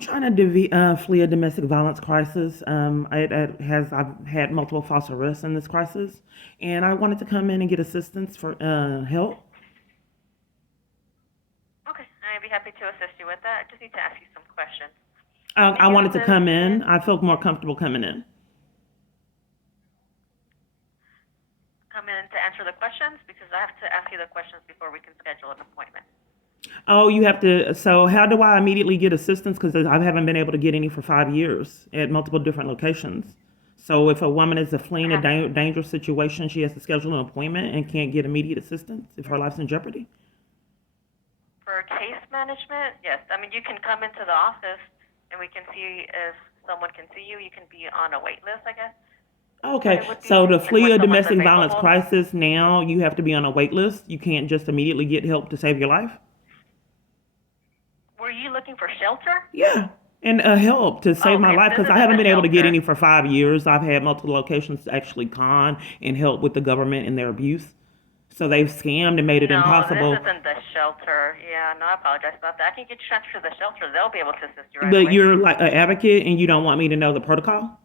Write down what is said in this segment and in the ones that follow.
I'm trying to flee a domestic violence crisis. I've had multiple false arrests in this crisis, and I wanted to come in and get assistance for help. Okay, I'd be happy to assist you with that. I just need to ask you some questions. I And you wanted to live come in, in. I felt more comfortable coming in. come in to answer the questions because I have to ask you the questions before we can schedule an appointment. Oh, you have to. So, how do I immediately get assistance? Because I haven't been able to get any for 5 years at multiple different locations. So, if a woman is fleeing a Uh-huh. dangerous situation, she has to schedule an appointment and can't get immediate assistance if her life's in jeopardy. For case management, yes. I mean, you can come into the office and we can see if someone can see you. You can be on a wait list, I guess. What it Okay, would be, so to like flee when a someone's domestic violence available. crisis now, you have to be on a wait list. You can't just immediately get help to save your life. Were you looking for shelter? Yeah, and help to Oh, save my okay, life this because I isn't haven't the been able to get shelter. any for 5 years. I've had multiple locations actually con and help with the government and their abuse. So they've scammed and made it No, this impossible. isn't the shelter. Yeah, no, I apologize about that. I can get you transferred to the shelter. They'll be able to assist you right But away. you're like an advocate and you don't want me to know the protocol?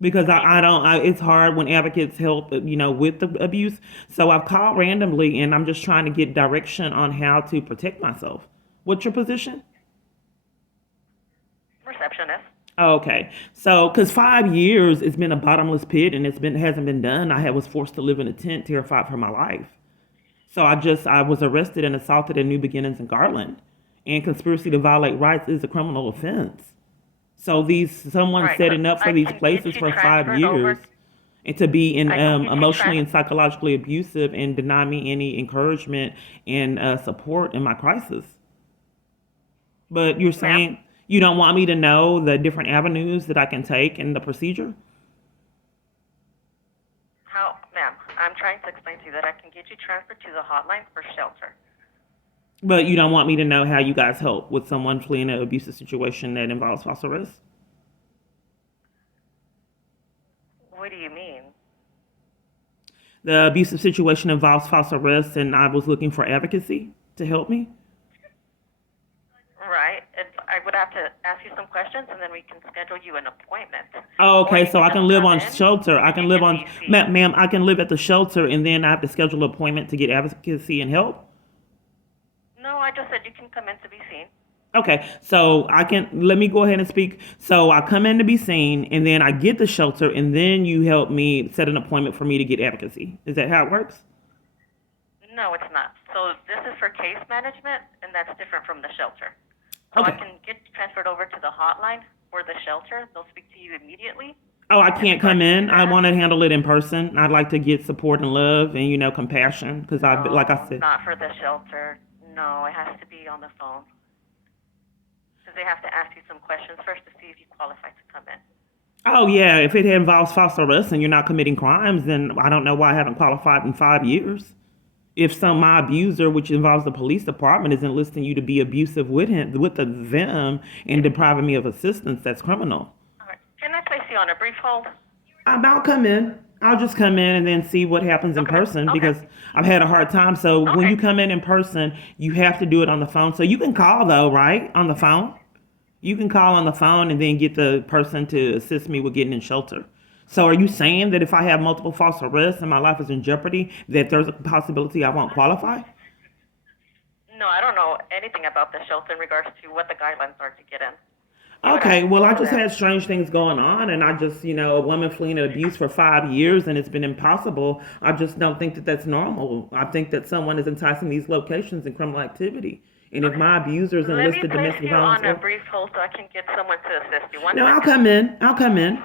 Because We I don't, it's hard when advocates help, with the abuse. So I've called randomly and I'm just trying to get direction on how to protect myself. What's your position? receptionist. Okay, so because 5 years it's been a bottomless pit and hasn't been done. Was forced to live in a tent, terrified for my life. So I was arrested and assaulted at New Beginnings in Garland, and conspiracy to violate rights is a criminal offense. So someone Right, so setting up for I these can get places you for five transferred over. years and to be I can get you emotionally trans. and psychologically abusive and deny me any encouragement and support in my crisis. But you're Ma'am, saying you don't want me to know the different avenues that I can take in the procedure? ma'am, I'm trying to explain to you that I can get you transferred to the hotline for shelter. But you don't want me to know how you guys help with someone fleeing an abusive situation that involves false arrest? What do you mean? The abusive situation involves false arrest, and I was looking for advocacy to help me. Right, I would have to ask you some questions and then we can schedule you an appointment. Oh, Or okay, you so can I just can live come on in shelter. I and can you live can on, be seen. ma'am, I can live at the shelter, and then I have to schedule an appointment to get advocacy and help. No, I just said you can come in to be seen. Okay, so let me go ahead and speak. So I come in to be seen, and then I get the shelter, and then you help me set an appointment for me to get advocacy. Is that how it works? No, it's not. So this is for case management and that's different from the shelter. So I Okay. can get transferred over to the hotline for the shelter. They'll speak to you immediately Oh, I in can't come regards to in. I that. want to handle it in person. I'd like to get support and love and compassion because like I No, said. not for the shelter. No, it has to be on the phone. Because they have to ask you some questions first to see if you qualify to come in. Oh yeah, if it involves false arrest and you're not committing crimes, then I don't know why I haven't qualified in 5 years. If my abuser, which involves the police department, is enlisting you to be abusive them and depriving me of assistance, that's criminal. All right. Can I place you on a brief hold? I'll come in. I'll just come in and then see what happens You'll in come in? person Okay. because I've had a hard time. So when Okay. you come in person, you have to do it on the phone. So you can call though, right? On the phone. You can call on the phone and then get the person to assist me with getting in shelter. So are you saying that if I have multiple false arrests and my life is in jeopardy, that there's a possibility I won't qualify? No, I don't know anything about the shelter in regards to what the guidelines are to get in. You would have Okay, to well, speak I to just them. had strange things going on, and I just, a woman fleeing an abuse for 5 years, and it's been impossible. I just don't think that that's normal. I think that someone is enticing these locations in criminal activity. And if Okay. my abusers Let me enlisted place domestic you violence, on a brief hold so I can get someone to assist you. One no, I'll second. come in. I'll come in.